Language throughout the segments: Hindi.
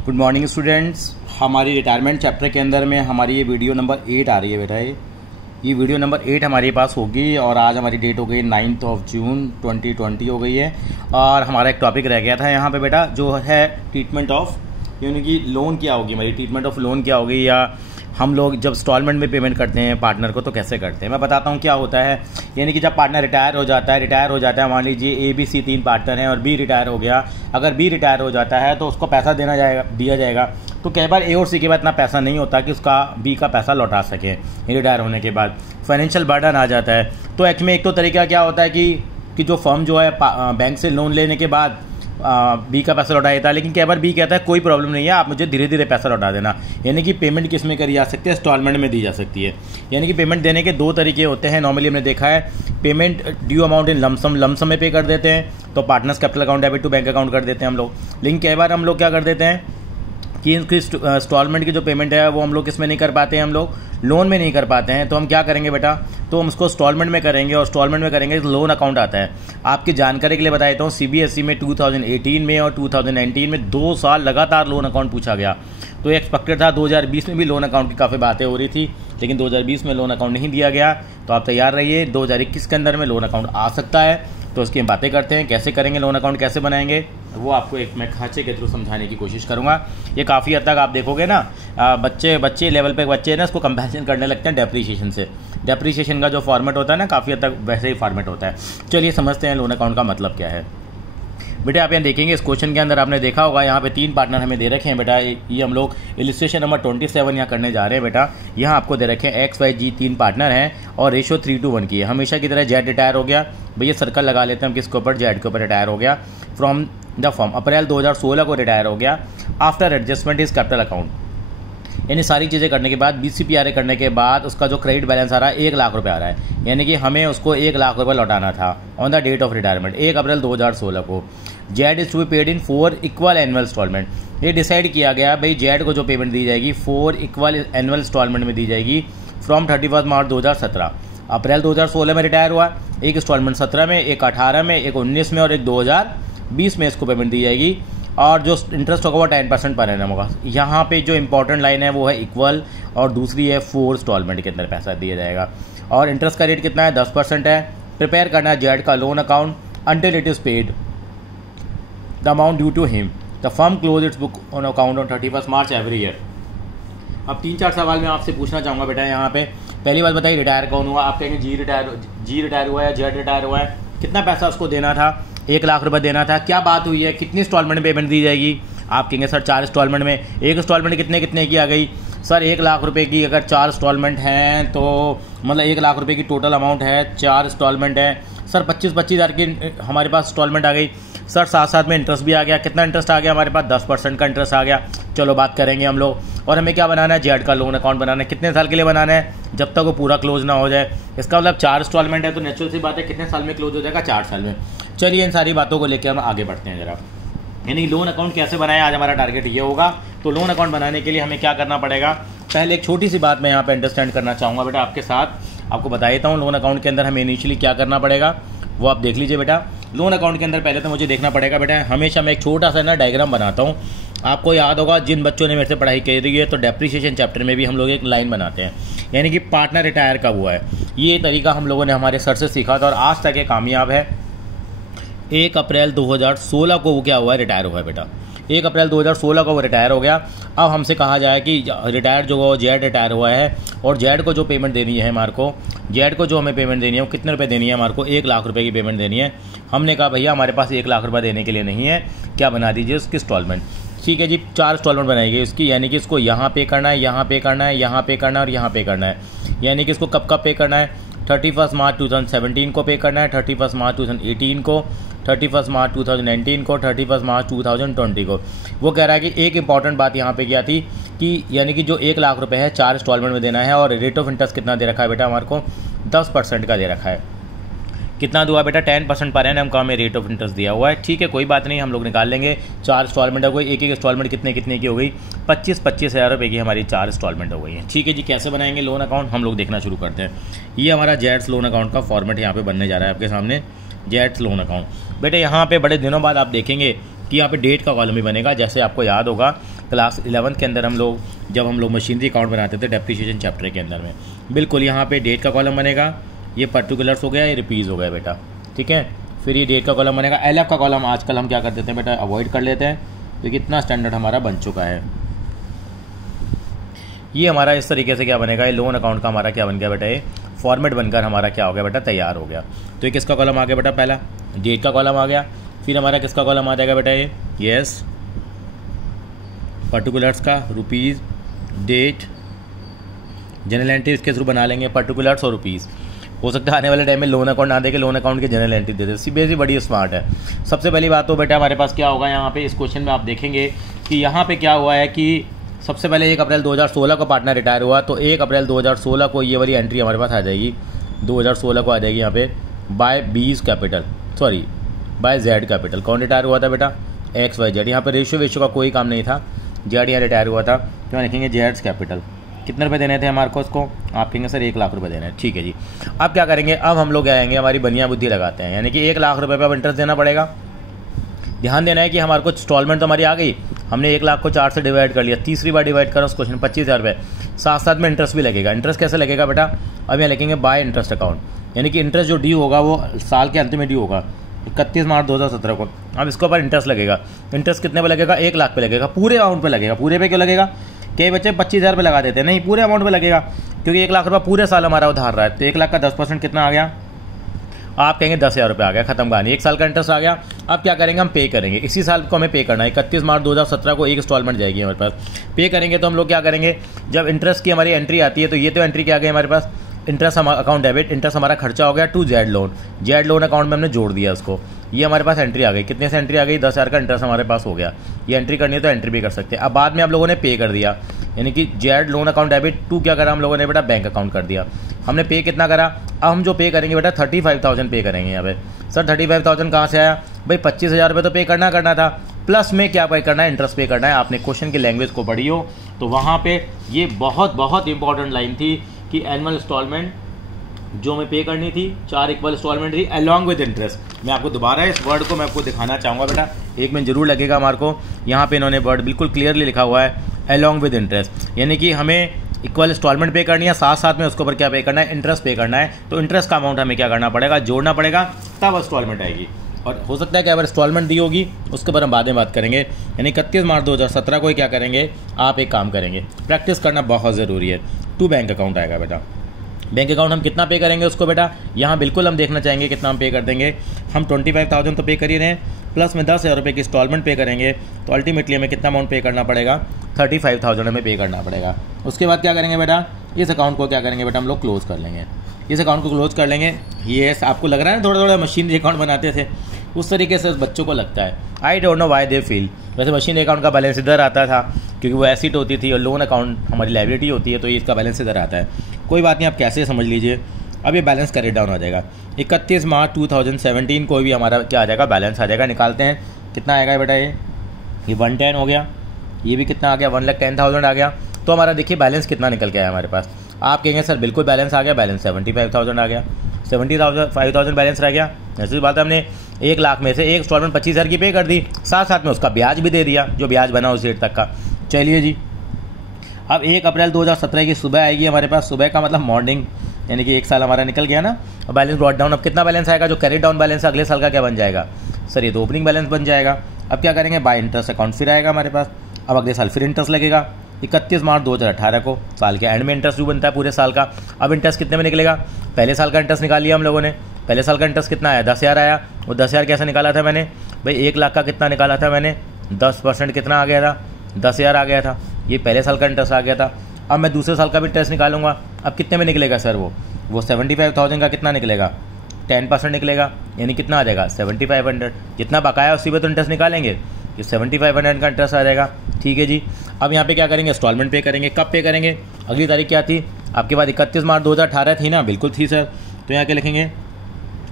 Good morning students. हमारी रिटायरमेंट चैप्टर के अंदर में हमारी ये वीडियो नंबर 8 आ रही है बेटा। ये वीडियो नंबर 8 हमारे पास होगी और आज हमारी डेट हो गई 9 जून 2020 हो गई है। और हमारा एक टॉपिक रह गया था यहाँ पे बेटा, जो है ट्रीटमेंट ऑफ, यानी कि लोन क्या होगी हमारी, ट्रीटमेंट ऑफ लोन क्या होगी, या हम लोग जब इंस्टॉलमेंट में पेमेंट करते हैं पार्टनर को तो कैसे करते हैं। मैं बताता हूँ क्या होता है। यानी कि जब पार्टनर रिटायर हो जाता है, मान लीजिए ABC 3 पार्टनर हैं और B रिटायर हो गया। अगर B रिटायर हो जाता है तो उसको पैसा दिया जाएगा। तो कई बार A और C के बाद इतना पैसा नहीं होता कि उसका B का पैसा लौटा सके रिटायर होने के बाद, फाइनेंशियल बर्डन आ जाता है। तो एक्चुअली में एक तो तरीका क्या होता है कि जो फर्म जो है बैंक से लोन लेने के बाद B का पैसा लौटा देता है, लेकिन कई बार B कहता है कोई प्रॉब्लम नहीं है, आप मुझे धीरे धीरे पैसा लौटा देना। यानी कि पेमेंट किस में करी जा सकती है, इंस्टॉलमेंट में दी जा सकती है। यानी कि पेमेंट देने के 2 तरीके होते हैं। नॉर्मली हमने देखा है payment due amount in lump sum में पे कर देते हैं, तो partners capital account debit to bank account कर देते हैं हम लोग। लेकिन कई बार हम लोग क्या कर देते हैं कि इनकी इंस्टॉलमेंट की जो पेमेंट है वो हम लोग किस में नहीं कर पाते हैं, हम लोग लोन में नहीं कर पाते हैं। तो हम क्या करेंगे बेटा, तो हम उसको इंस्टॉलमेंट में करेंगे, और इंस्टॉलमेंट में करेंगे तो लोन अकाउंट आता है। आपकी जानकारी के लिए बता देता हूँ, CBSE में 2018 में और 2019 में 2 साल लगातार लोन अकाउंट पूछा गया। तो एक्सपेक्टेड था 2020 में भी लोन अकाउंट की काफ़ी बातें हो रही थी, लेकिन 2020 में लोन अकाउंट नहीं दिया गया। तो आप तैयार रहिए, 2021 के अंदर में लोन अकाउंट आ सकता है। तो उसकी हम बातें करते हैं, कैसे करेंगे लोन अकाउंट, कैसे बनाएंगे, वो आपको एक मैं खांचे के थ्रू समझाने की कोशिश करूंगा। ये काफ़ी हद तक आप देखोगे ना, बच्चे लेवल पे बच्चे ना इसको कंपैरिजन करने लगते हैं डेप्रीशिएशन से। डेप्रीशिएशन का जो फॉर्मेट होता है ना, काफ़ी हद तक वैसे ही फॉर्मेट होता है। चलिए समझते हैं लोन अकाउंट का मतलब क्या है। बेटा आप यहाँ देखेंगे इस क्वेश्चन के अंदर आपने देखा होगा, यहाँ पे 3 पार्टनर हमें दे रखे हैं बेटा। ये हम लोग इलिस्ट्रेशन नंबर 27 यहाँ करने जा रहे हैं बेटा। यहाँ आपको दे रखे हैं XYG 3 पार्टनर हैं और रेशो 3:1 की है। हमेशा की तरह जेड रिटायर हो गया भैया, सर्कल लगा लेते हैं हम किसके ऊपर, जेड के ऊपर रिटायर हो गया फ्रॉम द फर्म। अप्रैल 2016 को रिटायर हो गया after adjustment is capital account. यानी सारी चीज़ें करने के बाद BCPRA करने के बाद उसका जो क्रेडिट बैलेंस आ रहा है 1 लाख रुपये आ रहा है। यानी कि हमें उसको 1 लाख रुपये लौटाना था on the date of retirement 1 April 2016 को। Z is to be paid in 4 equal annual instalment. ये डिसाइड किया गया भाई जेड को जो पेमेंट दी जाएगी 4 इक्वल एनुअल इंस्टॉलमेंट में दी जाएगी फ्रॉम 31 मार्च 2017। अप्रैल 2016 में रिटायर हुआ, एक इंस्टॉलमेंट 17 में, एक 18 में, एक 19 में और एक 2020 में इसको पेमेंट दी जाएगी। और जो इंटरेस्ट होगा वो 10% पर एनम होगा। यहाँ पे जो इंपॉर्टेंट लाइन है वो है इक्वल, और दूसरी है 4 इंस्टॉलमेंट के अंदर पैसा दिया जाएगा। और इंटरेस्ट का रेट कितना है, 10% है। प्रिपेयर करना है जेड का loan account until it is paid the amount due to him. The firm close its book on account on 31 March every year. अब 3-4 सवाल मैं आपसे पूछना चाहूँगा बेटा यहाँ पे। पहली बात बताइए, रिटायर कौन हुआ। आप कहेंगे जी रिटायर हुआ है, जेड रिटायर हुआ है। कितना पैसा उसको देना था, 1 लाख रुपये देना था। क्या बात हुई है, कितनी इंस्टॉलमेंट में पेमेंट दी जाएगी। आप कहेंगे सर 4 इंस्टॉलमेंट में। एक इंस्टॉलमेंट कितने की आ गई सर, 1 लाख रुपए की अगर 4 इंस्टॉलमेंट हैं तो मतलब 1 लाख रुपए की टोटल अमाउंट है, 4 इंस्टॉलमेंट है सर, 25 हज़ार की हमारे पास इंस्टॉलमेंट आ गई सर। साथ में इंटरेस्ट भी आ गया। कितना इंटरेस्ट आ गया हमारे पास, 10% का इंटरेस्ट आ गया। चलो बात करेंगे हम लोग। और हमें क्या बनाना है, जेड का लोन अकाउंट बनाना है। कितने साल के लिए बनाना है, जब तक वो पूरा क्लोज ना हो जाए। इसका मतलब 4 इंस्टॉलमेंट है तो नेचुरल सी बात है कितने साल में क्लोज हो जाएगा, 4 साल में। चलिए इन सारी बातों को लेकर हम आगे बढ़ते हैं जरा। यानी लोन अकाउंट कैसे बनाएं, आज हमारा टारगेट ये होगा। तो लोन अकाउंट बनाने के लिए हमें क्या करना पड़ेगा, पहले एक छोटी सी बात मैं यहाँ पे अंडरस्टैंड करना चाहूँगा बेटा आपके साथ। आपको बता देता हूँ लोन अकाउंट के अंदर हमें इनिशियली क्या करना पड़ेगा, वो आप देख लीजिए बेटा। लोन अकाउंट के अंदर पहले तो मुझे देखना पड़ेगा बेटा, हमेशा मैं एक छोटा सा ना डायग्राम बनाता हूँ। आपको याद होगा जिन बच्चों ने मेरे से पढ़ाई करी है तो डेप्रीशिएशन चैप्टर में भी हम लोग एक लाइन बनाते हैं, यानी कि पार्टनर रिटायर कब हुआ है। ये तरीका हम लोगों ने हमारे सर से सीखा था और आज तक ये कामयाब है। 1 अप्रैल 2016 को वो क्या हुआ है, रिटायर हुआ है बेटा। 1 अप्रैल 2016 को वो रिटायर हो गया। अब हमसे कहा जाए कि रिटायर जो हुआ जेड रिटायर हुआ है, और जेड को जो पेमेंट देनी है हमारे को, जेड को जो हमें पेमेंट देनी है वो कितने रुपए देनी है हमारे को, 1 लाख रुपए की पेमेंट देनी है। हमने कहा भैया हमारे पास 1 लाख रुपये देने के लिए नहीं है, क्या बना दीजिए उसकी इंस्टॉलमेंट। ठीक है जी, 4 इंस्टॉलमेंट बनाएगी उसकी, यानी कि इसको यहाँ पे करना है, यहाँ पे करना है, यहाँ पे करना है और यहाँ पे करना है। यानी कि इसको कब पे करना है, 31 मार्च 2017 को पे करना है, 31 मार्च 2018 को, 31 मार्च 2019 को, 31 मार्च 2020 को। वो कह रहा है कि एक इंपॉर्टेंट बात यहाँ पे क्या थी कि यानी कि जो 1 लाख रुपए है 4 इंस्टॉलमेंट में देना है, और रेट ऑफ इंटरेस्ट कितना दे रखा है बेटा हमारे को, 10% का दे रखा है। कितना हुआ बेटा, 10% पर एनम का हमें रेट ऑफ इंटरेस्ट दिया हुआ है। ठीक है कोई बात नहीं, हम लोग निकाल लेंगे। 4 इंस्टॉलमेंट हो गई, एक इंस्टॉलमेंट कितने की हो गई, 25 हज़ार रुपये की हमारी 4 इंस्टॉलमेंट हो गई है। ठीक है जी, कैसे बनाएंगे लोन अकाउंट हम लोग देखना शुरू करते हैं। ये हमारा जेड्स लोन अकाउंट का फॉर्मेट यहाँ पे बनने जा रहा है आपके सामने, जेड्स लोन अकाउंट। बेटे यहाँ पे बड़े दिनों बाद आप देखेंगे कि यहाँ पे डेट का कॉलम भी बनेगा। जैसे आपको याद होगा क्लास 11th के अंदर जब हम लोग मशीनरी अकाउंट बनाते थे डेप्रिसिएशन चैप्टर के अंदर में, बिल्कुल यहाँ पे डेट का कॉलम बनेगा, ये पर्टिकुलर्स हो गया, ये रुपीज़ हो गया बेटा, ठीक है। फिर ये डेट का कॉलम बनेगा। एलएफ का कॉलम आजकल हम क्या कर देते हैं बेटा, अवॉइड कर लेते हैं, तो कितना स्टैंडर्ड हमारा बन चुका है। ये हमारा इस तरीके से क्या बनेगा, ये लोन अकाउंट का हमारा क्या बन गया बेटा, ये फॉर्मेट बनकर हमारा क्या हो गया बेटा, तैयार हो गया। तो ये किसका कॉलम आ गया बेटा, पहला डेट का कॉलम आ गया। फिर हमारा किसका कॉलम आ जाएगा बेटा, ये यस पर्टिकुलर्स का, रुपीज़, डेट, जनरल एंट्री इसके थ्रू बना लेंगे, पर्टिकुलर्स और रुपीज़। हो सकता है आने वाले टाइम में लोन अकाउंट ना दे के लोन अकाउंट की जनरल एंट्री दे दे। सीबीएसई बड़ी स्मार्ट है। सबसे पहली बात तो बेटा हमारे पास क्या होगा यहाँ पे, इस क्वेश्चन में आप देखेंगे कि यहाँ पे क्या हुआ है कि सबसे पहले 1 अप्रैल 2016 को पार्टनर रिटायर हुआ, तो 1 अप्रैल 2016 को ये वाली एंट्री हमारे पास आ जाएगी, 2016 को आ जाएगी यहाँ पे बाय जेड कैपिटल। कौन रिटायर हुआ था बेटा, XYZ। यहाँ पे रेशियो का कोई काम नहीं था, जेड यहाँ रिटायर हुआ था, तो यहाँ लिखेंगे जेड्स कैपिटल। कितने रुपए देने थे हमारे को उसको, आप कहेंगे सर 1 लाख रुपए देने हैं, ठीक है जी। अब क्या करेंगे, अब हम लोग आएंगे हमारी बनिया बुद्धि लगाते हैं, यानी कि 1 लाख रुपए पे अब इंटरेस्ट देना पड़ेगा। ध्यान देना है कि हमारे को इंस्टॉलमेंट तो हमारी आ गई, हमने 1 लाख को 4 से डिवाइड कर लिया, तीसरी बार डिवाइड करो उस क्वेश्चन 25,000 रुपये, साथ साथ में इंटरेस्ट भी लगेगा। इंटरेस्ट कैसे लगेगा बेटा, अब यहाँ लिखेंगे बाय इंटरेस्ट अकाउंट, यानी कि इंटरेस्ट जो ड्यू होगा वो साल के अंत में ड्यू होगा 31 मार्च 2017 को। अब इसके ऊपर इंटरेस्ट लगेगा, इंटरेस्ट कितने पे लगेगा, 1 लाख पे लगेगा, पूरे अमाउंट पे लगेगा। पूरे पे क्यों लगेगा, कई बच्चे 25,000 पे लगा देते हैं, नहीं पूरे अमाउंट पे लगेगा, क्योंकि 1 लाख रुपये पूरे साल हमारा उधार रहा है, तो 1 लाख का 10% कितना आ गया, आप कहेंगे 10,000 रुपये आ गया, खत्म कहानी, 1 साल का इंटरेस्ट आ गया। अब क्या करेंगे, हम पे करेंगे, इसी साल को हमें पे करना है, 31 मार्च 2017 को एक इंस्टॉलमेंट जाएगी हमारे पास। पे करेंगे तो हम लोग क्या करेंगे, जब इंटरेस्ट की हमारी एंट्री आती है, तो ये तो एंट्री क्या आ गई हमारे पास, इंटरेस्ट अकाउंट डेबिट, इंटरेस्ट हमारा खर्चा हो गया टू जेड लोन अकाउंट में हमने जोड़ दिया उसको, ये हमारे पास एंट्री आ गई। कितने से एंट्री आ गई, 10,000 का इंटरेस्ट हमारे पास हो गया। ये एंट्री करनी है तो एंट्री भी कर सकते हैं। अब बाद में आप लोगों ने पे कर दिया, यानी कि Z loan account debit to क्या करा हम लोगों ने बेटा, बैंक अकाउंट कर दिया। हमने पे कितना करा, अब हम जो पे करेंगे बेटा 35,000 पे करेंगे यहाँ पे। सर 35,000 कहाँ से आया भाई, 25,000 रुपये तो पे करना था, प्लस में क्या पे करना है, इंटरेस्ट पे करना है। आपने क्वेश्चन की लैंग्वेज को पढ़ी हो तो वहाँ पे ये बहुत इंपॉर्टेंट लाइन थी कि एनुअल इंस्टॉलमेंट जो हमें पे करनी थी 4 इक्वल इंस्टॉलमेंट थी अलॉन्ग विद इंटरेस्ट। मैं आपको दोबारा इस वर्ड को मैं आपको दिखाना चाहूँगा बेटा, 1 मिनट जरूर लगेगा हमारे को। यहाँ पे इन्होंने वर्ड बिल्कुल क्लियरली लिखा हुआ है अलॉन्ग विद इंटरेस्ट, यानी कि हमें इक्वल इंस्टॉलमेंट पे करनी है, साथ साथ में उसके ऊपर क्या पे करना है, इंटरेस्ट पे करना है। तो इंटरेस्ट का अमाउंट हमें क्या करना पड़ेगा, जोड़ना पड़ेगा, तब इंस्टॉलमेंट आएगी। और हो सकता है कि अगर इंस्टॉलमेंट दी होगी उसके ऊपर हम बाद में बात करेंगे। यानी 31 मार्च 2017 को क्या करेंगे, आप एक काम करेंगे, प्रैक्टिस करना बहुत ज़रूरी है। टू बैंक अकाउंट आएगा बेटा, बैंक अकाउंट हम कितना पे करेंगे उसको बेटा, यहाँ बिल्कुल हम देखना चाहेंगे कितना हम पे कर देंगे। हम 25,000 तो पे कर ही रहे हैं, प्लस में 10,000 रुपये की इंस्टॉलमेंट पे करेंगे, तो अल्टीमेटली हमें कितना अमाउंट पे करना पड़ेगा, 35,000 हमें पे करना पड़ेगा। उसके बाद क्या करेंगे बेटा, इस अकाउंट को क्या करेंगे बेटा, हम लोग क्लोज कर लेंगे, इस अकाउंट को क्लोज कर लेंगे। ये आपको लग रहा है ना थोड़ा मशीनरी अकाउंट बनाते थे उस तरीके से बच्चों को लगता है। I don't know why they feel, वैसे मशीनरी अकाउंट का बैलेंस इधर आता था क्योंकि वो एसिड होती थी और लोन अकाउंट हमारी लायबिलिटी होती है, तो ये इसका बैलेंस इधर आता है। कोई बात नहीं, आप कैसे समझ लीजिए। अब ये बैलेंस कैरी डाउन हो जाएगा। 31 मार्च 2017 को भी हमारा क्या आ जाएगा, बैलेंस आ जाएगा। निकालते हैं कितना आएगा बेटा, ये 110 हो गया, ये भी कितना आ गया, 1,10,000 आ गया। तो हमारा देखिए बैलेंस कितना निकल के आया हमारे पास। आप कहेंगे सर बिल्कुल बैलेंस आ गया, बैलेंस 75,000 आ गया, 75,000 बैलेंस रह गया। ऐसी बात है, हमने 1 लाख में से एक इंस्टॉलमेंट 25,000 की पे कर दी, साथ साथ में उसका ब्याज भी दे दिया, जो ब्याज बना उस डेट तक का। चलिए जी, अब 1 अप्रैल 2017 की सुबह आएगी हमारे पास, सुबह का मतलब मॉर्निंग, यानी कि 1 साल हमारा निकल गया ना। अब बैलेंस ब्रॉट डाउन, अब कितना बैलेंस आएगा, जो कैरी डाउन बैलेंस अगले साल का क्या बन जाएगा सर, ये तो ओपनिंग बैलेंस बन जाएगा। अब क्या करेंगे, बाय इंटरेस्ट अकाउंट फिर आएगा हमारे पास। अब अगले साल फिर इंटरेस्ट लगेगा 31 मार्च 2018 को, साल के एंड में इंटरेस्ट जो बनता है पूरे साल का। अब इंटरेस्ट कितने में निकलेगा, पहले साल का इंटरेस्ट निकाल लिया हम लोगों ने। पहले साल का इंटरेस्ट कितना आया, 10,000 आया। वो 10,000 कैसे निकाला था मैंने भाई, 1 लाख का कितना निकाला था मैंने, 10% कितना आ गया था, 10,000 आ गया था। ये पहले साल का इंटरेस्ट आ गया था। अब मैं दूसरे साल का भी इंटरेस्ट निकालूंगा, अब कितने में निकलेगा सर, वो 75,000 का कितना निकलेगा, 10% निकलेगा, यानी कितना आ जाएगा 7,500। जितना बकाया उसी पे तो इंटरेस्ट निकालेंगे, ये 7,500 का इंटरेस्ट आ जाएगा। ठीक है जी, अब यहाँ पे क्या करेंगे, इंस्टॉलमेंट पे करेंगे। कब पे करेंगे, अगली तारीख क्या थी आपके पास, 31 मार्च 2018 थी ना, बिल्कुल थी सर। तो यहाँ क्या लिखेंगे,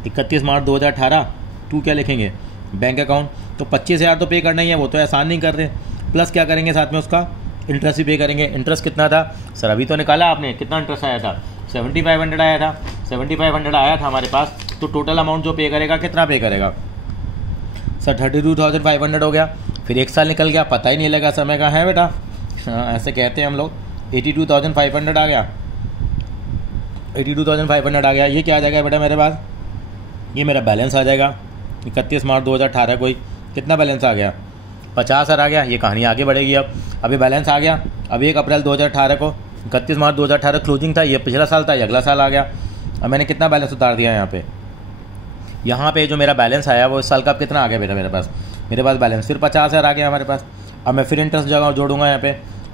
31 मार्च 2018 टू क्या लिखेंगे, बैंक अकाउंट। तो 25,000 तो पे करना ही है, वो तो आसान नहीं कर रहे, प्लस क्या करेंगे साथ में उसका इंटरेस्ट भी पे करेंगे। इंटरेस्ट कितना था सर, अभी तो निकाला आपने, कितना इंटरेस्ट आया था, 7,500 आया था। 7,500 आया था हमारे पास, तो टोटल अमाउंट जो पे करेगा कितना पे करेगा, सर 32,500 हो गया। फिर 1 साल निकल गया, पता ही नहीं लगा समय का, है बेटा। हाँ, ऐसे कहते हैं हम लोग। 82,500 आ गया, 82,500 आ गया। ये क्या आ जाएगा बेटा मेरे पास, ये मेरा बैलेंस आ जाएगा 31 मार्च 2018 को ही। कितना बैलेंस आ गया, 50,000 आ गया। ये कहानी आगे बढ़ेगी। अब अभी बैलेंस आ गया। अब 1 अप्रैल 2018 को, 31 मार्च 2018 क्लोजिंग था, ये पिछला साल था, ये अगला साल आ गया। अब मैंने कितना बैलेंस उतार दिया यहाँ पे जो मेरा बैलेंस आया वो इस साल का अब कितना आ गया बेटा मेरे पास बैलेंस फिर 50,000 आ गया हमारे पास। अब मैं फिर इंटरेस्ट जोड़ूंगा यहाँ पे।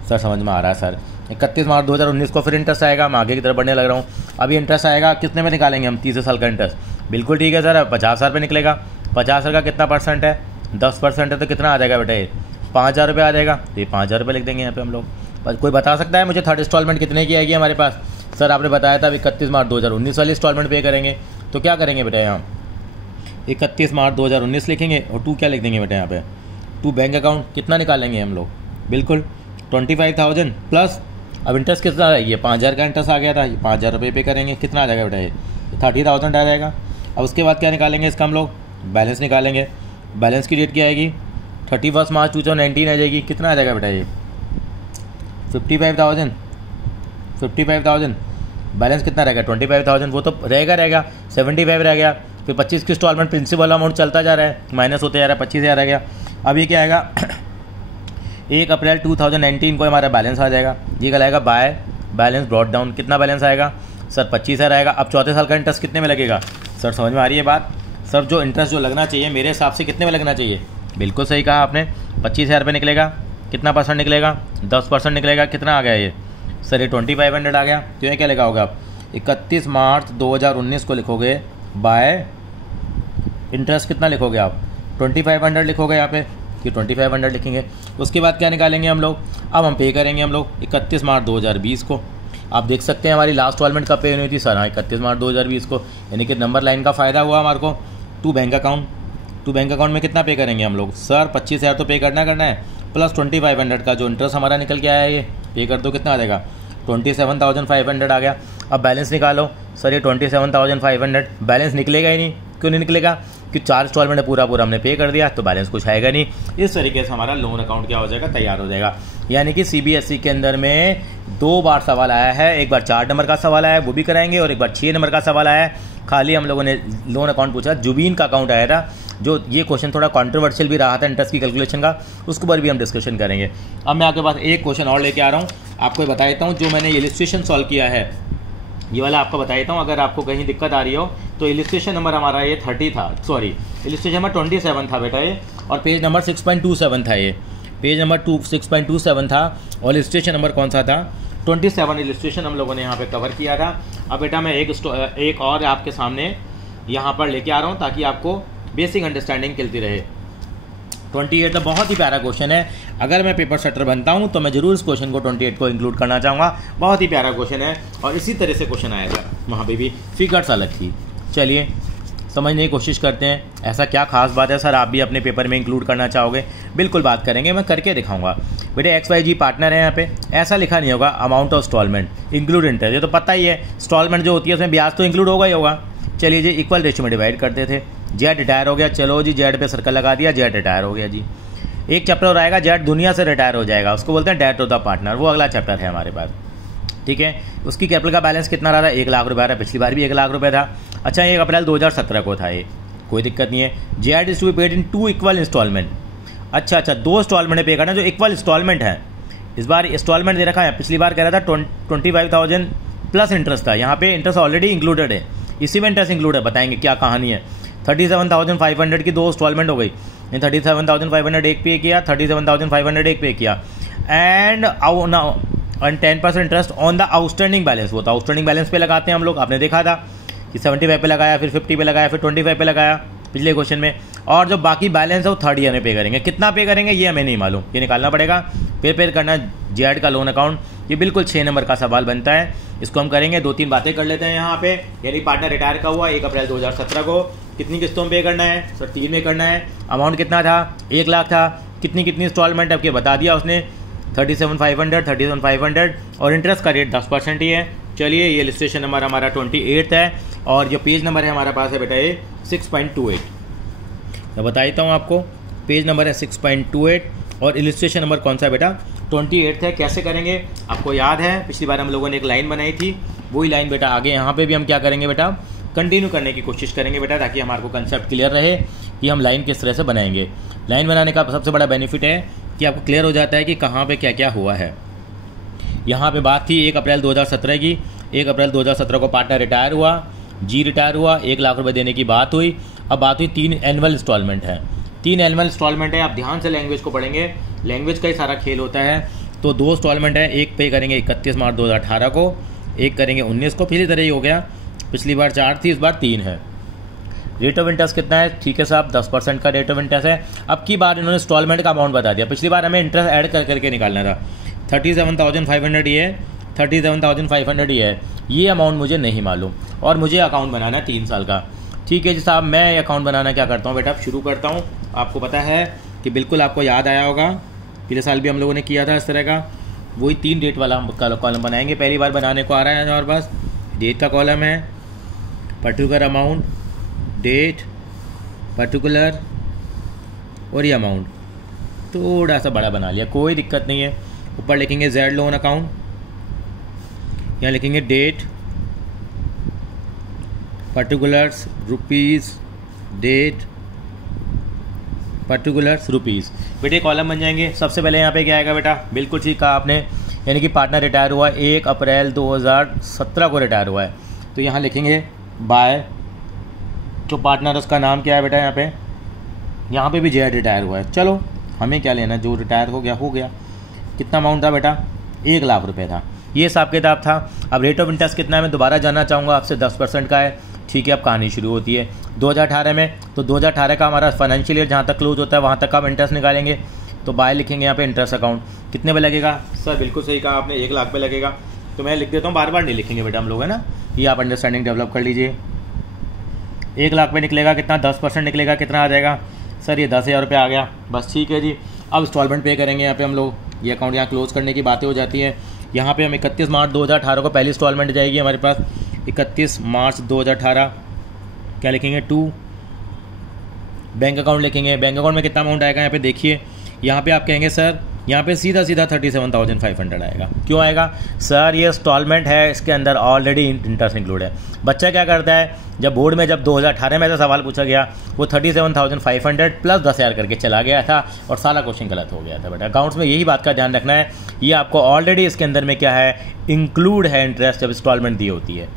सर समझ में आ रहा है सर। 31 मार्च 2019 को फिर इंटरेस्ट आएगा, मैं आगे की तरफ बढ़ने लग रहा हूँ। अभी इंटरेस्ट आएगा, कितने में निकालेंगे हम, 30 साल का इंटरेस्ट। बिल्कुल ठीक है सर, 50,000 पे निकलेगा। 50,000 का कितना परसेंट है, 10% है, तो कितना आ जाएगा बेटा ये, 5,000 रुपये आ जाएगा। तो ये 5,000 रुपये लिख देंगे यहाँ पे हम लोग। कोई बता सकता है मुझे थर्ड इंस्टॉलमेंट कितने की आएगी हमारे पास। सर आपने बताया था अभी 31 मार्च 2019 वाली इंस्टॉलमेंट पे करेंगे, तो क्या करेंगे बेटा, यहाँ 31 मार्च 2019 लिखेंगे और 2 क्या लिख देंगे बेटा यहाँ पे, 2 बैंक अकाउंट। कितना निकालेंगे हम लोग, बिल्कुल 25,000 प्लस अब इंटरेस्ट कितना है, ये 5,000 का इंटरेस्ट आ गया था, ये 5,000 रुपये पे करेंगे। कितना आ जाएगा बेटा, ये 30,000 आ जाएगा। अब उसके बाद क्या निकालेंगे इसका हम लोग, बैलेंस निकालेंगे। बैलेंस की डेट क्या आएगी, 31 मार्च 2019 आ जाएगी। कितना आ जाएगा बेटा ये, 55,000। बैलेंस कितना रहेगा, 25,000। वो तो रहेगा 75 रह गया। फिर 25 की इंस्टॉलमेंट प्रिंसिपल अमाउंट चलता जा रहा है, माइनस होते जा रहा है, 25,000 रह गया। अब ये क्या आएगा 1 अप्रैल 2019 को हमारा बैलेंस आ जाएगा। ये कहलाएगा बाय बैलेंस ब्रॉट डाउन। कितना बैलेंस आएगा सर, 25,000 आएगा। अब चौथे साल का इंटरेस्ट कितने में लगेगा सर, समझ में आ रही है बात। सर जो इंटरेस्ट जो लगना चाहिए मेरे हिसाब से कितने में लगना चाहिए, बिल्कुल सही कहा आपने, 25,000 रुपये निकलेगा। कितना परसेंट निकलेगा, 10% निकलेगा। कितना आ गया ये सर, ये 2500 आ गया। तो ये क्या लिखा होगा आप, 31 मार्च 2019 को लिखोगे बाय इंटरेस्ट कितना लिखोगे आप, 2500 लिखोगे यहाँ पे, कि 2500 लिखेंगे। उसके बाद क्या निकालेंगे हम लोग, अब हम पे करेंगे हम लोग 31 मार्च 2020 को। आप देख सकते हैं हमारी लास्ट इंस्टॉलमेंट कब पे हुई थी सर, हाँ 31 मार्च 2020 को। यानी कि नंबर लाइन का फ़ायदा हुआ हमारे को। 2 बैंक अकाउंट में कितना पे करेंगे हम लोग सर, 25,000 तो पे करना है, प्लस 2500 का जो इंटरेस्ट हमारा निकल के आया है ये पे कर दो। कितना आ जाएगा, 27,500 आ गया। अब बैलेंस निकालो सर, ये 27,500 बैलेंस निकलेगा ही नहीं। क्यों नहीं निकलेगा, कि 4 इंस्टॉलमेंट पूरा हमने पे कर दिया, तो बैलेंस कुछ आएगा नहीं। इस तरीके से हमारा लोन अकाउंट क्या हो जाएगा, तैयार हो जाएगा। यानी कि CBSE के अंदर में 2 बार सवाल आया है, एक बार 4 नंबर का सवाल आया है, वो भी कराएंगे, और एक बार 6 नंबर का सवाल आया है। खाली हम लोगों ने लोन अकाउंट पूछा, जुबीन का अकाउंट आया था, जो ये क्वेश्चन थोड़ा कंट्रोवर्शियल भी रहा था इंटरेस्ट की कैलकुलेशन का, उसके ऊपर भी हम डिस्कशन करेंगे। अब मैं आपके पास एक क्वेश्चन और लेके आ रहा हूँ, आपको बता देता हूँ। जो मैंने इलिस्ट्रेशन सॉल्व किया है ये वाला आपको बता देता हूँ, अगर आपको कहीं दिक्कत आ रही हो तो इलिस्ट्रेशन नंबर हमारा ये 30 था, सॉरी इलिस्ट्रेशन नंबर 27 था बेटा ये, और पेज नंबर 6.27 था, ये पेज नंबर 6.27 था, और इलिस्ट्रेशन नंबर कौन सा था, 27 इलिस्ट्रेशन हम लोगों ने यहाँ पे कवर किया था। अब बेटा मैं एक और आपके सामने यहाँ पर लेके आ रहा हूँ ताकि आपको बेसिक अंडरस्टैंडिंग मिलती रहे। 28 तो बहुत ही प्यारा क्वेश्चन है, अगर मैं पेपर सेटर बनता हूँ तो मैं जरूर इस क्वेश्चन को 28 को इंक्लूड करना चाहूँगा। बहुत ही प्यारा क्वेश्चन है, और इसी तरह से क्वेश्चन आएगा, वहाँ पे भी फिगर्स अलग थी। चलिए समझने की कोशिश करते हैं, ऐसा क्या खास बात है सर आप भी अपने पेपर में इंक्लूड करना चाहोगे। बिल्कुल बात करेंगे, मैं करके दिखाऊंगा। बेटे XYG पार्टनर है यहाँ पे, ऐसा लिखा नहीं होगा amount of instalment include interest, ये तो पता ही है इंस्टॉलमेंट जो होती है उसमें ब्याज तो इंक्लूड होगा ही होगा। चलिए जी इक्वल रेशियो में डिवाइड करते थे। जेड रिटायर हो गया, चलो जी जेड पे सर्कल लगा दिया, जेड रिटायर हो गया जी। एक चैप्टर और आएगा, जेड दुनिया से रिटायर हो जाएगा, उसको बोलते हैं डेट ऑफ द पार्टनर, वो अगला चैप्टर है हमारे पास, ठीक है। उसकी कैपिटल का बैलेंस कितना रहा था, 1 लाख रुपये रहा, पिछली बार भी 1 लाख रुपये था। अच्छा 1 अप्रैल 2017 को था ये, कोई दिक्कत नहीं है। Z is to be paid in 2 equal instalment. अच्छा 2 इंस्टॉलमेंट पे करना जो इक्वल इंस्टॉलमेंट है। इस बार इंस्टॉलमेंट दे रखा है, पिछली बार कह रहा था 25,000 प्लस इंटरेस्ट था, यहाँ पे इंटरेस्ट ऑलरेडी इंक्लूडेड है, इसी में इंटरेस्ट इंक्लूड है। बताएंगे क्या कहानी है। 37,500 की 2 इंस्टॉलमेंट हो गई, 37,500 एक पे किया, 37,500 एक पे किया, and 10% interest on the outstanding balance. वो तो आउटस्टैंडिंग बैलेंस पे लगाते हैं हम लोग, आपने देखा था कि 75 पे लगाया, फिर 50 पे लगाया, फिर 25 पे लगाया पिछले क्वेश्चन में, और जो बाकी बैलेंस है वो 3rd ईयर में पे करेंगे। कितना पे करेंगे ये हमें नहीं मालूम, ये निकालना पड़ेगा। फिर पे करना जेड का लोन अकाउंट, ये बिल्कुल 6 नंबर का सवाल बनता है, इसको हम करेंगे। 2-3 बातें कर लेते हैं यहाँ पे। यानी पार्टनर रिटायर का हुआ 1 अप्रैल 2017 को, कितनी किस्तों में पे करना है सर, 3 में करना है। अमाउंट कितना था, 1 लाख था। कितनी इंस्टॉलमेंट आपके बता दिया उसने, 37,500 और इंटरेस्ट का रेट 10% ही है। चलिए ये इलिस्ट्रेशन नंबर हमारा 28 है, और जो पेज नंबर है हमारे पास है बेटा ये 6.28। मैं बता देता हूँ आपको। पेज नंबर है 6.28 और इलिस्ट्रेशन नंबर कौन सा बेटा 28 है। कैसे करेंगे आपको याद है, पिछली बार हम लोगों ने एक लाइन बनाई थी, वही लाइन बेटा आगे यहाँ पे भी हम क्या करेंगे बेटा कंटिन्यू करने की कोशिश करेंगे बेटा, ताकि हमारे को कंसेप्ट क्लियर रहे कि हम लाइन किस तरह से बनाएंगे। लाइन बनाने का सबसे बड़ा बेनिफिट है कि आपको क्लियर हो जाता है कि कहाँ पे क्या क्या हुआ है। यहाँ पे बात थी 1 अप्रैल 2017 की। 1 अप्रैल 2017 को पार्टनर रिटायर हुआ, जी रिटायर हुआ, 1 लाख रुपए देने की बात हुई। अब बात हुई 3 एनुअल इंस्टॉलमेंट है। 3 एनुअल इंस्टॉलमेंट है। आप ध्यान से लैंग्वेज को पढ़ेंगे, लैंग्वेज का ही सारा खेल होता है। तो 2 इंस्टॉलमेंट है, एक पे करेंगे 31 मार्च 2018 को, एक करेंगे 19 को। पिछली तरह ही हो गया, पिछली बार 4 थी, इस बार 3 है। रेट ऑफ इंटरेस्ट कितना है, ठीक है साहब 10% का रेट ऑफ इंटरेस्ट है। अब की बार इन्होंने इंस्टॉलमेंट का अमाउंट बता दिया, पिछली बार हमें इंटरेस्ट ऐड कर करके निकालना था। 37,500 ये है, 37,500 ये है, ये अमाउंट मुझे नहीं मालूम और मुझे अकाउंट बनाना है 3 साल का। ठीक है जी साहब, मैं अकाउंट बनाना क्या करता हूँ बेटा, अब शुरू करता हूँ। आपको पता है कि बिल्कुल आपको याद आया होगा, पिछले साल भी हम लोगों ने किया था इस तरह का। वही 3 डेट वाला हम कॉलम बनाएंगे, पहली बार बनाने को आ रहा है हमारे पास। डेट का कॉलम है, पर्टिकुलर अमाउंट, डेट, पर्टिकुलर और ये अमाउंट थोड़ा सा बड़ा बना लिया, कोई दिक्कत नहीं है। ऊपर लिखेंगे जेड लोन अकाउंट, यहाँ लिखेंगे date, particulars rupees, date, particulars rupees. बेटे कॉलम बन जाएंगे। सबसे पहले यहाँ पे क्या आएगा बेटा, बिल्कुल ठीक कहा आपने, यानी कि पार्टनर रिटायर हुआ 1 अप्रैल 2017 को रिटायर हुआ है। तो यहाँ लिखेंगे बाय, जो पार्टनर उसका नाम क्या है बेटा, यहाँ पे भी जेड रिटायर हुआ है। चलो हमें क्या लेना, जो रिटायर हो गया हो गया। कितना अमाउंट था बेटा, 1 लाख रुपए था। ये हिसाब किताब था। अब रेट ऑफ इंटरेस्ट कितना है मैं दोबारा जानना चाहूँगा आपसे, 10% का है। ठीक है, अब कहानी शुरू होती है 2018 में। तो 2018 का हमारा फाइनेंशियल ईयर जहाँ तक क्लोज होता है वहाँ तक का हम इंटरेस्ट निकालेंगे। तो बाय लिखेंगे यहाँ पे इंटरेस्ट अकाउंट, कितने पे लगेगा सर, बिल्कुल सही कहा आपने, 1 लाख पे लगेगा। तो मैं लिख देता हूँ, बार बार नहीं लिखेंगे बेटा हम लोग, है ना, ये आप अंडरस्टैंडिंग डेवलप कर लीजिए। 1 लाख पे निकलेगा कितना, 10% निकलेगा, कितना आ जाएगा सर, ये 10,000 रुपये आ गया। बस ठीक है जी। अब इंस्टॉलमेंट पे करेंगे यहाँ पे हम लोग, ये अकाउंट यहाँ क्लोज करने की बातें हो जाती हैं। यहाँ पे हम 31 मार्च 2018 को पहली इंस्टॉलमेंट जाएगी हमारे पास, 31 मार्च 2018। क्या लिखेंगे, 2 बैंक अकाउंट लिखेंगे। बैंक अकाउंट में कितना अमाउंट आएगा यहाँ पे देखिए, यहाँ पे आप कहेंगे सर यहाँ पे सीधा 37,500 आएगा। क्यों आएगा सर, ये इंस्टॉलमेंट है, इसके अंदर ऑलरेडी इंटरेस्ट इंक्लूड है। बच्चा क्या करता है, जब बोर्ड में जब 2018 में ऐसा सवाल पूछा गया, वो 37,500 प्लस 10,000 करके चला गया था और सारा क्वेश्चन गलत हो गया था बेटा। अकाउंट्स में यही बात का ध्यान रखना है, ये आपको ऑलरेडी इसके अंदर में क्या है, इंक्लूड है इंटरेस्ट जब इंस्टॉलमेंट दी होती है।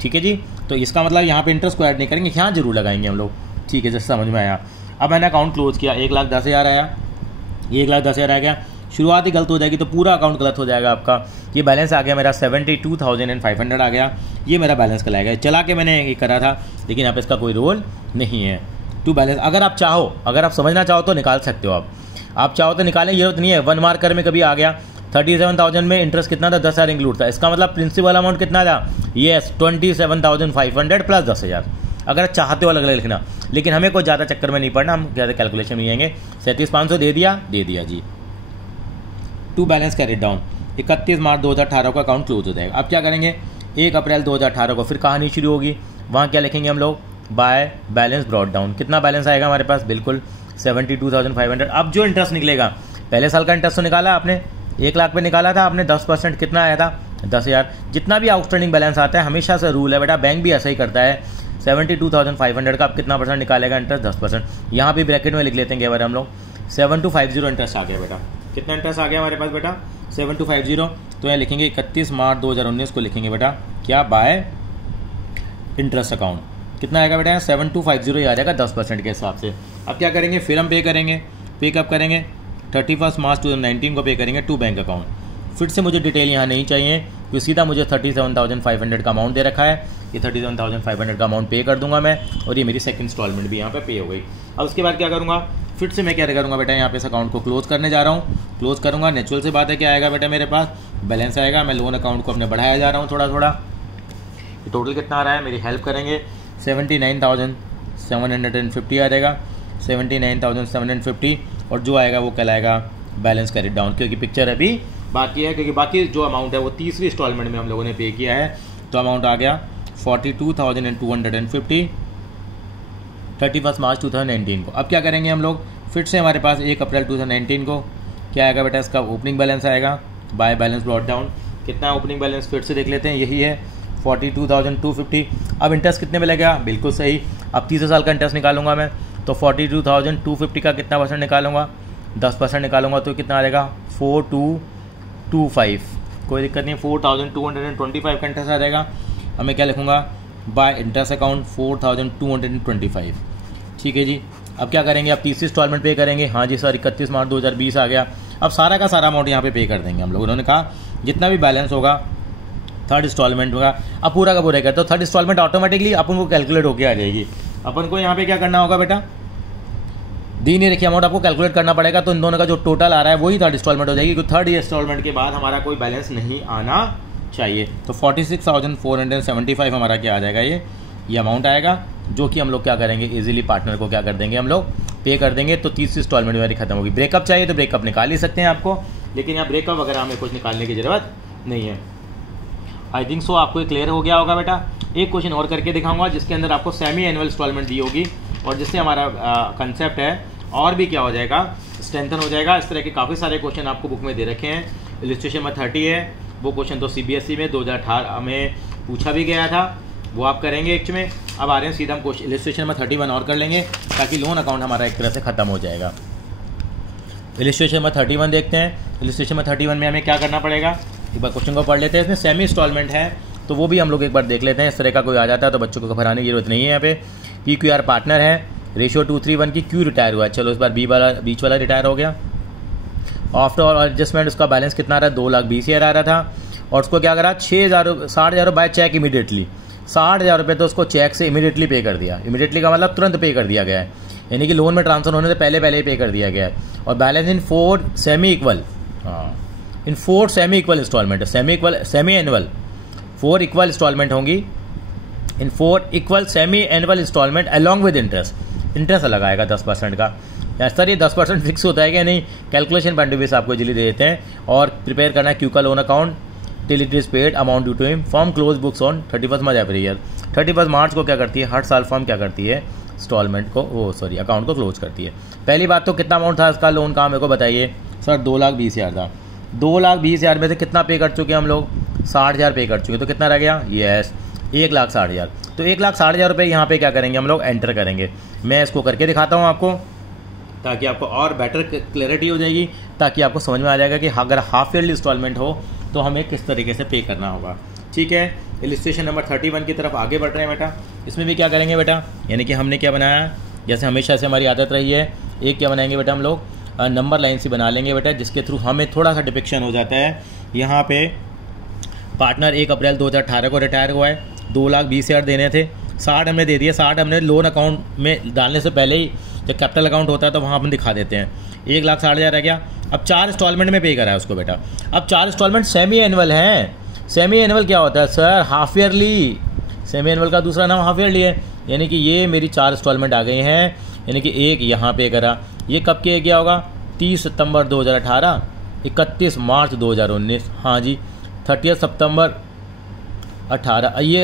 ठीक है जी, तो इसका मतलब यहाँ पे इंटरेस्ट को ऐड नहीं करेंगे, यहाँ जरूर लगाएंगे हम लोग। ठीक है, जैसे समझ में आया। अब मैंने अकाउंट क्लोज किया, 1,10,000 आया, 1,10,000 आ गया। शुरुआत ही गलत हो जाएगी तो पूरा अकाउंट गलत हो जाएगा आपका। ये बैलेंस आ गया मेरा 72,500 आ गया, ये मेरा बैलेंस कहलाएगा। चला के मैंने ये करा था, लेकिन यहाँ पे इसका कोई रोल नहीं है। टू बैलेंस अगर आप चाहो, अगर आप समझना चाहो तो निकाल सकते हो आप चाहो तो निकालें, जरूरत नहीं है। 1 मार्कर में कभी आ गया 37,000 में इंटरेस्ट कितना था, 10,000 इंक्लूड था, इसका मतलब प्रिंसिपल अमाउंट कितना था, ये 27,500 प्लस 10,000। अगर चाहते हो अलग अलग लिखना, लेकिन हमें कोई ज़्यादा चक्कर में नहीं पड़ना, हम ज़्यादा कैलकुलेशन नहीं आएंगे। 37,500 दे दिया जी। टू बैलेंस कैरिड डाउन, 31 मार्च 2018 को अकाउंट क्लोज हो जाएगा। अब क्या करेंगे, 1 अप्रैल 2018 को फिर कहानी शुरू होगी। वहाँ क्या लिखेंगे हम लोग, बाय बैलेंस ब्रॉड डाउन। कितना बैलेंस आएगा हमारे पास, बिल्कुल 72,500। अब जो इंटरेस्ट निकलेगा, पहले साल का इंटरेस्ट तो निकाला आपने, 1 लाख पे निकाला था आपने, 10% कितना आया था, 10,000। जितना भी आउटस्टैंडिंग बैलेंस आता है, हमेशा से रूल है बेटा, बैंक भी ऐसा ही करता है। 72,500 का आप कितना परसेंट निकालेगा इंटरेस्ट, 10%। यहाँ भी ब्रैकेट में लिख लेते हैं केवल हम लोग, 7250 इंटरेस्ट आ गया बेटा। कितना इंटरेस्ट आ गया हमारे पास बेटा, 7250। तो यहाँ लिखेंगे 31 मार्च 2019 को लिखेंगे बेटा क्या, बाय इंटरेस्ट अकाउंट। कितना आएगा बेटा, 7250 ही आ जाएगा 10% के हिसाब से। अब क्या करेंगे, फिर हम पे करेंगे। पे कब करेंगे, 31 मार्च 2019 को पे करेंगे टू बैंक अकाउंट। फिर से मुझे डिटेल यहाँ नहीं चाहिए, क्योंकि सीधा मुझे 37,500 का अमाउंट दे रखा है। ये 37,500 का अमाउंट पे कर दूंगा मैं, और ये मेरी सेकंड इंस्टॉलमेंट भी यहाँ पे हो गई। अब उसके बाद क्या करूँगा, फिर से मैं क्या करूँगा बेटा, यहाँ पे इस अकाउंट को क्लोज करने जा रहा हूँ। क्लोज करूँगा, नेचुरल से बात है, क्या आएगा बेटा मेरे पास, बैलेंस आएगा। मैं लोन अकाउंट को अपने बढ़ाया जा रहा हूँ थोड़ा थोड़ा। ये टोटल कितना आ रहा है, मेरी हेल्प करेंगे, 79,750 आ जाएगा, 79,750। और जो आएगा वो कहलाएगा बैलेंस कैरिड डाउन, क्योंकि पिक्चर अभी बाकी है, क्योंकि बाकी जो अमाउंट है वो तीसरी इंस्टॉलमेंट में हम लोगों ने पे किया है। तो अमाउंट आ गया 42,250, 31 मार्च 2019 को। अब क्या करेंगे हम लोग, फिर से हमारे पास 1 अप्रैल 2019 को क्या आएगा बेटा, इसका ओपनिंग बैलेंस आएगा बाय बैलेंस ब्रॉट डाउन। कितना ओपनिंग बैलेंस फिर से देख लेते हैं, यही है 42,250। अब इंटरेस्ट कितने में लगेगा, बिल्कुल सही। अब 30 साल का इंटरेस्ट निकालूंगा मैं, तो 42,250 का कितना परसेंट निकालूंगा, 10% निकालूंगा तो कितना आ जाएगा 4225। कोई दिक्कत नहीं, 4225 का इंटरेस्ट आ जाएगा। अब मैं क्या लिखूँगा, बाय इंटरेस्ट अकाउंट 4225। ठीक है जी। अब क्या करेंगे, अब तीसरी इंस्टॉलमेंट पे करेंगे। हाँ जी सर, 31 मार्च 2020 आ गया। अब सारा का सारा अमाउंट यहाँ पे कर देंगे हम लोग। उन्होंने कहा जितना भी बैलेंस होगा थर्ड इंस्टॉलमेंट होगा, अब पूरा का पूरा करते हो। थर्ड इंस्टॉलमेंट ऑटोमेटिकली अपन को कैलकुलेट होकर आ जाएगी। अपन को यहाँ पे क्या करना होगा बेटा, दी नहीं रखी अमाउंट आपको कैलकुलेट करना पड़ेगा, तो इन दोनों का जो टोटल आ रहा है वही थर्ड इंस्टॉलमेंट हो जाएगी, क्योंकि थर्ड इंस्टॉलमेंट के बाद हमारा कोई बैलेंस नहीं आना चाहिए। तो 46,475 हमारा क्या आ जाएगा, ये अमाउंट आएगा, जो कि हम लोग क्या करेंगे, इजीली पार्टनर को क्या कर देंगे, हम लोग पे कर देंगे। तो तीसरी इंस्टॉलमेंट मेरी खत्म होगी। ब्रेकअप चाहिए तो ब्रेकअप निकाल ही सकते हैं आपको, लेकिन यहाँ ब्रेकअप वगैरह हमें कुछ निकालने की ज़रूरत नहीं है। आई थिंक सो आपको क्लियर हो गया होगा बेटा। एक क्वेश्चन और करके दिखाऊंगा जिसके अंदर आपको सेमी एनुअल इंस्टॉलमेंट दी होगी, और जिससे हमारा कंसेप्ट है और भी क्या हो जाएगा, स्ट्रेंथन हो जाएगा। इस तरह के काफ़ी सारे क्वेश्चन आपको बुक में दे रखे हैं। इलस्ट्रेशन में 30 है, वो क्वेश्चन तो CBSE में 2018 में पूछा भी गया था, वो आप करेंगे एक्च में। अब आ रहे हैं सीधा हम क्वेश्चन इलस्ट्रेशन में 31 और कर लेंगे, ताकि लोन अकाउंट हमारा एक तरह से ख़त्म हो जाएगा। इलस्ट्रेशन में 31 देखते हैं। इलस्ट्रेशन में 31 में हमें क्या करना पड़ेगा, एक बार क्वेश्चन को पढ़ लेते हैं। इसमें सेमी इंस्टॉलमेंट है तो वो भी हम लोग एक बार देख लेते हैं। इस तरह का कोई आ जाता है तो बच्चों को घबराने की जरूरत नहीं है। यहाँ पे PQR पार्टनर है, रेशियो 2:3:1 की, क्यू रिटायर हुआ है, चलो इस बार बीच वाला रिटायर हो गया। आफ्टर ऑल एडजस्टमेंट उसका बैलेंस कितना आ रहा है, 2,20,000 आ रहा था, और उसको क्या करा, 60,000 बाय चेक इमीडिएटली। 60,000 रुपये तो उसको चेक से इमीडिएटली पे कर दिया। इमीडिएटली का मतलब तुरंत पे कर दिया गया है, यानी कि लोन में ट्रांसफर होने से पहले ही पे कर दिया गया है। और balance in 4 semi equal, in 4 semi equal instalment है, सेमी एनुअल 4 इक्वल इंस्टॉलमेंट होंगी, in 4 equal semi annual instalment along with interest. Interest अलग आएगा 10% का। सर ये 10% फिक्स होता है कि नहीं, कैलकुलेशन पॉइंट ऑफ व्यू से आपको इजीली दे देते हैं। और प्रिपेयर करना है क्यू का loan account till it is paid amount due to him, form close books on 31 March every year. 31 March को क्या करती है, हर साल फॉर्म क्या करती है, इंस्टॉलमेंट को अकाउंट को क्लोज करती है। पहली बात तो कितना अमाउंट था इसका लोन का, मेरे को बताइए सर। 2,20,000 था। 2,20,000 में से कितना पे कर चुके हम लोग, 60,000 पे कर चुके, तो कितना रह गया, यस 1,60,000। तो 1,60,000 रुपये यहाँ पे क्या करेंगे हम लोग, एंटर करेंगे। मैं इसको करके दिखाता हूँ आपको, ताकि आपको और बेटर क्लैरिटी हो जाएगी, ताकि आपको समझ में आ जाएगा कि अगर हाफ ईयरली इंस्टॉलमेंट हो तो हमें किस तरीके से पे करना होगा। ठीक है, इलस्ट्रेशन नंबर 31 की तरफ आगे बढ़ रहे हैं बेटा। इसमें भी क्या करेंगे बेटा, यानी कि हमने क्या बनाया, जैसे हमेशा से हमारी आदत रही है, एक क्या बनाएंगे बेटा हम लोग, नंबर लाइन से बना लेंगे बेटा, जिसके थ्रू हमें थोड़ा सा डिपिक्शन हो जाता है। यहाँ पे पार्टनर 1 अप्रैल 2018 को रिटायर हुआ है, 2,20,000 देने थे, 60 हमने दे दिया। 60 हमने लोन अकाउंट में डालने से पहले ही, जब कैपिटल अकाउंट होता है तो वहाँ अपन दिखा देते हैं, 1,60,000 रह गया। अब 4 इंस्टॉलमेंट में पे करा है उसको बेटा। अब 4 इंस्टॉलमेंट सेमी एनुअल हैं। सेमी एनुअल क्या होता है sir, half yearly. Semi annual का दूसरा नाम हाफ ईयरली है, यानी कि ये मेरी 4 इंस्टॉलमेंट आ गई हैं, यानी कि एक यहाँ पे करा। ये कब के गया होगा, 30 सितंबर 2018, 31 मार्च 2019, हाँ जी 30 सितंबर 18, ये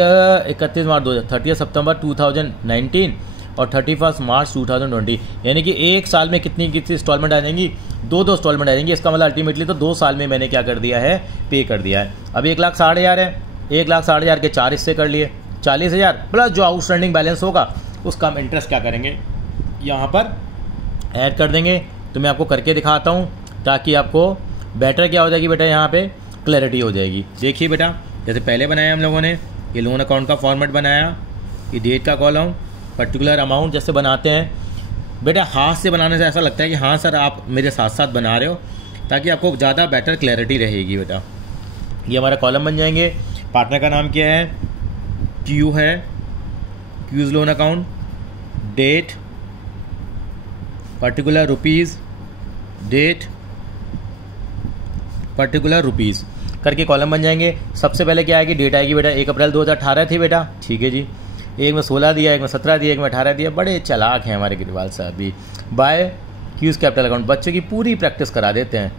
31 मार्च 30 सितंबर 2019 और 31 मार्च 2020, यानी कि एक साल में कितनी इंस्टॉलमेंट आ जाएंगी, 2 इंस्टॉलमेंट आ जाएंगी। इसका मतलब अल्टीमेटली तो 2 साल में मैंने क्या कर दिया है, पे कर दिया है। अब 1,60,000 है, 1,60,000 के 4 हिस्से कर लिए, 40,000 प्लस जो आउटस्टैंडिंग बैलेंस होगा उसका हम इंटरेस्ट क्या करेंगे, यहाँ पर ऐड कर देंगे। तो मैं आपको करके दिखाता हूँ, ताकि आपको बेटर क्या हो जाएगी बेटा, यहाँ पे क्लैरिटी हो जाएगी। देखिए बेटा, जैसे पहले बनाया हम लोगों ने, ये लोन अकाउंट का फॉर्मेट बनाया, ये डेट का कॉलम, पर्टिकुलर अमाउंट जैसे बनाते हैं बेटा। हाथ से बनाने से ऐसा लगता है कि हाँ सर आप मेरे साथ साथ बना रहे हो, ताकि आपको ज़्यादा बेटर क्लैरिटी रहेगी बेटा। ये हमारा कॉलम बन जाएंगे। पार्टनर का नाम क्या है, क्यू है, Q's loan account, date, particular rupees, date, particular rupees करके कॉलम बन जाएंगे। सबसे पहले क्या आएगी, डेट आएगी बेटा, 1 अप्रैल 2018 थी बेटा, ठीक है जी। एक में 16 दिया, एक में 17 दिया, एक में 18 दिया। बड़े चालाक हैं हमारे गिरवाल साहब भी। बाय क्यूज कैपिटल अकाउंट, बच्चों की पूरी प्रैक्टिस करा देते हैं।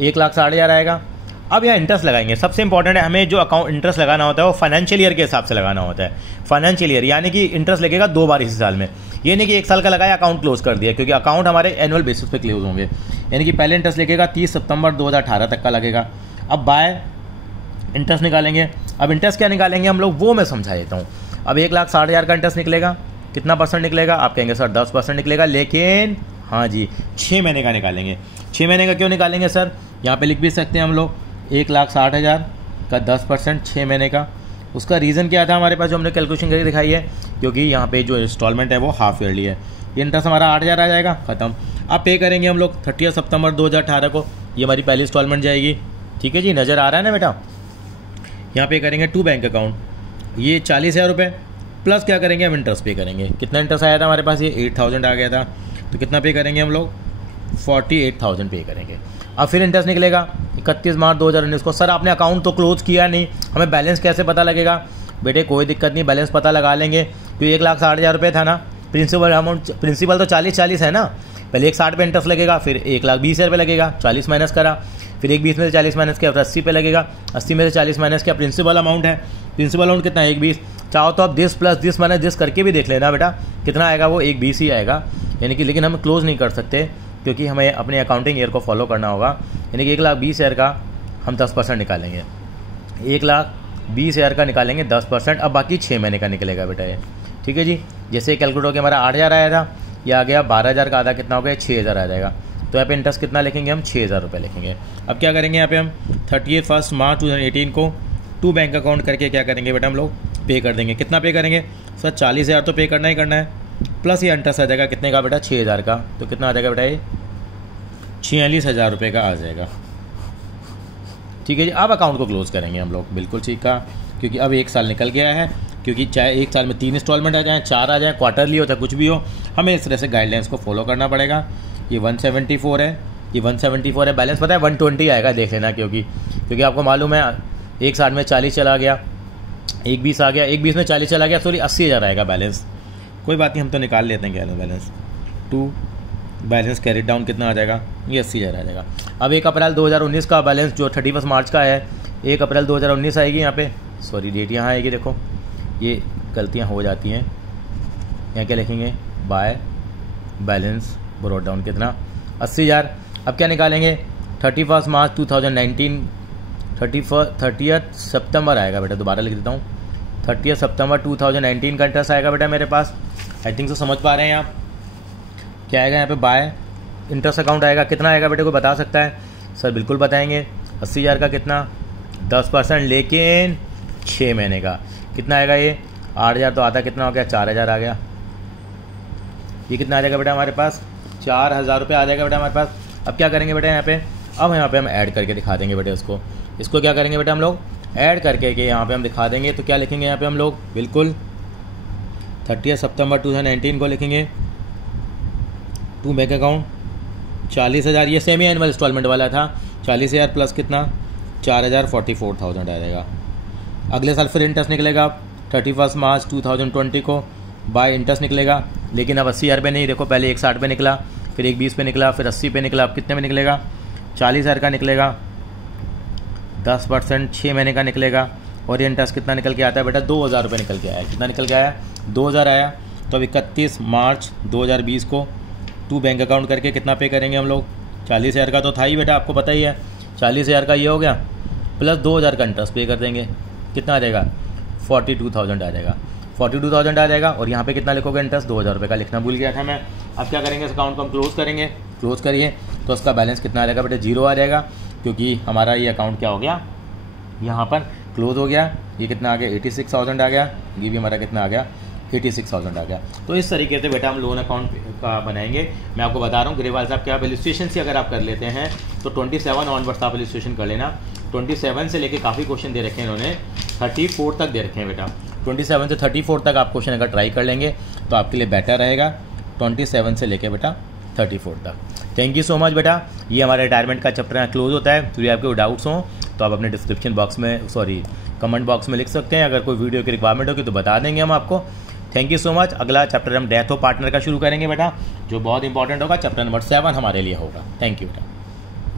1,60,000 आएगा। अब यहाँ इंटरेस्ट लगाएंगे। सबसे इंपॉर्टेंट है, हमें जो अकाउंट इंटरेस्ट लगाना होता है वो फाइनेंशियल ईयर के हिसाब से लगाना होता है। फाइनेंशियल ईयर यानी कि इंटरेस्ट लगेगा 2 बार इसी साल में। ये नहीं कि 1 साल का लगाया अकाउंट क्लोज कर दिया, क्योंकि अकाउंट हमारे एनुअल बेसिस पे क्लोज होंगे। यानी कि पहले इंटरेस्ट लगेगा 30 सितंबर 2018 तक का लगेगा। अब बाय इंटरेस्ट निकालेंगे। अब इंटरेस्ट क्या निकालेंगे हम लोग, वो मैं समझा देता हूँ। अब 1,60,000 का इंटरेस्ट निकलेगा, कितना परसेंट निकलेगा? आप कहेंगे सर 10% निकलेगा, लेकिन हाँ जी 6 महीने का निकालेंगे। 6 महीने का क्यों निकालेंगे सर? यहाँ पे लिख भी सकते हैं हम लोग 1,60,000 का 10% 6 महीने का। उसका रीज़न क्या था हमारे पास, जो हमने कैलकुलेशन करके दिखाई है, क्योंकि यहाँ पे जो इंस्टॉलमेंट है वो हाफ ईयरली है। ये इंटरेस्ट हमारा 8,000 आ जाएगा, ख़त्म। अब पे करेंगे हम लोग 30 सितंबर 2018 को, ये हमारी पहली इंस्टॉलमेंट जाएगी। ठीक है जी, नज़र आ रहा है ना बेटा? यहाँ पे करेंगे टू बैंक अकाउंट, ये 40,000 रुपये प्लस क्या करेंगे हम, इंटरेस्ट पे करेंगे। कितना इंटरेस्ट आया था हमारे पास, ये 8,000 आ गया था, तो कितना पे करेंगे हम लोग, 48,000 पे करेंगे। अब फिर इंटरेस्ट निकलेगा 31 मार्च 2019 को। सर आपने अकाउंट तो क्लोज किया नहीं, हमें बैलेंस कैसे पता लगेगा? बेटे कोई दिक्कत नहीं, बैलेंस पता लगा लेंगे, क्योंकि 1,60,000 रुपये था ना, प्रिंसिपल अमाउंट, प्रिंसिपल तो 40 है ना, पहले 1,60 पे इंटरेस्ट लगेगा, फिर 1,20,000 रुपये लगेगा, 40 माइनस करा, फिर 1,20 में से 40 माइनस किया, फिर 80 पे लगेगा, 80 में से 40 माइनस किया, प्रिंसिपल अमाउंट है, प्रिंसिपल अमाउंट कितना है 1,20। चाहो तो आप this plus this minus this करके भी देख लेना बेटा, कितना आएगा वो 1,20 ही आएगा। यानी कि लेकिन हम क्लोज नहीं कर सकते, क्योंकि हमें अपने अकाउंटिंग ईयर को फॉलो करना होगा। यानी कि 1,20,000 का हम 10% निकालेंगे, 1,20,000 का निकालेंगे 10%। अब बाकी 6 महीने का निकलेगा बेटा ये। ठीक है जी, जैसे कैलकुलेट होकर हमारा 8,000 आया था, ये आ गया 12,000 का आधा कितना हो गया, 6,000 आ जाएगा। तो यहाँ पे इंटरेस्ट कितना लिखेंगे हम, 6,000 रुपये लिखेंगे। अब क्या करेंगे यहाँ पे हम 31 मार्च 2018 को टू बैंक अकाउंट करके क्या करेंगे बेटा, हम लोग पे कर देंगे। कितना पे करेंगे सर, 40,000 तो पे करना ही करना है, प्लस ये इंटरेस्ट आ जाएगा कितने का बेटा, 6,000 का। तो कितना आ जाएगा बेटा, ये 46,000 रुपये का आ जाएगा। ठीक है जी, अब अकाउंट को क्लोज करेंगे हम लोग, बिल्कुल ठीक कहा, क्योंकि अब 1 साल निकल गया है। क्योंकि चाहे 1 साल में 3 इंस्टॉलमेंट आ जाए, 4 आ जाए, क्वार्टरली हो चाहे कुछ भी हो, हमें इस तरह से गाइडलाइंस को फॉलो करना पड़ेगा। ये 174 है, ये 174 है, बैलेंस पता है 120 आएगा, देख लेना, क्योंकि आपको मालूम है 1 साल में 40 चला गया, 1,20 आ गया, 1,20 में 40 चला गया, सॉरी 80,000 आएगा बैलेंस। कोई बात नहीं, हम तो निकाल लेते हैं क्या balance, to balance carry down कितना आ जाएगा, ये 80,000 आ जाएगा। अब 1 अप्रैल 2019 का बैलेंस जो 31 मार्च का है, 1 अप्रैल 2019 आएगी, यहाँ पे सॉरी डेट यहाँ आएगी, देखो ये गलतियाँ हो जाती हैं। यहाँ क्या लिखेंगे, बाय बैलेंस ब्रॉट डाउन कितना, 80,000। अब क्या निकालेंगे, 31 मार्च 2019, 30 सितंबर आएगा बेटा, दोबारा लिख देता हूँ, 30 सितंबर 2019 का इंटरेस्ट आएगा बेटा मेरे पास। आई थिंक तो समझ पा रहे हैं आप, क्या आएगा यहाँ पे, बाय इंटरेस्ट अकाउंट आएगा, कितना आएगा बेटे, को बता सकता है? सर बिल्कुल बताएंगे, 80,000 का कितना, 10%, लेकिन 6 महीने का कितना आएगा, ये 8,000 तो आधा कितना हो गया, 4,000 आ गया। ये कितना आ जाएगा बेटा हमारे पास, 4,000 रुपये आ जाएगा बेटा हमारे पास। अब क्या करेंगे बेटा यहाँ पे, अब यहाँ पे हम ऐड करके दिखा देंगे बेटे इसको क्या करेंगे बेटा हम लोग, ऐड करके के यहाँ पे हम दिखा देंगे। तो क्या लिखेंगे यहाँ पे हम लोग, बिल्कुल 30 सितंबर 2019 को लिखेंगे, टू बैंक अकाउंट 40,000, ये सेमी एनुअल इंस्टॉलमेंट वाला था, 40,000 प्लस कितना, 4,000, 44,000 आ जाएगा। अगले साल फिर इंटरेस्ट निकलेगा 31 मार्च 2020 को, बाय इंटरेस्ट निकलेगा, लेकिन अब 80,000 पे नहीं, देखो पहले 1,60 पे निकला, फिर 1,20 पे निकला, फिर 80 पे निकला, अब कितने में निकलेगा, 40,000 का निकलेगा, 10% 6 महीने का निकलेगा। और ये इंटरेस्ट कितना निकल के आता है बेटा, 2,000 रुपये निकल के आया। कितना निकल के आया, 2,000 आया। तो अब 31 मार्च 2020 को टू बैंक अकाउंट करके कितना पे करेंगे हम लोग, 40,000 का तो था ही बेटा, आपको पता ही है, 40,000 का ये हो गया, प्लस 2,000 का इंटरेस्ट पे कर देंगे, कितना आ जाएगा, 42,000 आ जाएगा, 42,000 आ जाएगा। और यहाँ पे कितना लिखोगे इंटरेस्ट, 2,000 रुपये का लिखना भूल गया था मैं। अब क्या करेंगे, इस अकाउंट को हम क्लोज करेंगे, क्लोज करिए तो उसका बैलेंस कितना आ जाएगा बेटा, 0 आ जाएगा, क्योंकि हमारा ये अकाउंट क्या हो गया, यहाँ पर क्लोज हो गया। ये कितना आ गया, 86,000 आ गया, ये भी हमारा कितना आ गया, 86,000 आ गया। तो इस तरीके से बेटा हम लोन अकाउंट का बनाएंगे। मैं आपको बता रहा हूँ ग्रेवाल साहब, क्या आप इलस्ट्रेशन से अगर आप कर लेते हैं तो 27 ऑनवर्ड्स आप इलस्ट्रेशन कर लेना। 27 से लेके काफ़ी क्वेश्चन दे रखे हैं इन्होंने, 34 तक दे रखे हैं बेटा। 27 से 34 तक आप क्वेश्चन अगर ट्राई कर लेंगे तो आपके लिए बेटर रहेगा, 27 से लेके बेटा 34 तक। थैंक यू सो मच बेटा। ये हमारा रिटायरमेंट का चैप्टर यहाँ क्लोज होता है। फिर आपके डाउट्स हों तो आप अपने डिस्क्रिप्शन बॉक्स में कमेंट बॉक्स में लिख सकते हैं। अगर कोई वीडियो की रिक्वायरमेंट होगी तो बता देंगे हम आपको। Thank you so much. अगला चैप्टर हम डेथ ऑफ पार्टनर का शुरू करेंगे बेटा, जो बहुत इंपॉर्टेंट होगा, चैप्टर नंबर 7 हमारे लिए होगा। थैंक यू बेटा।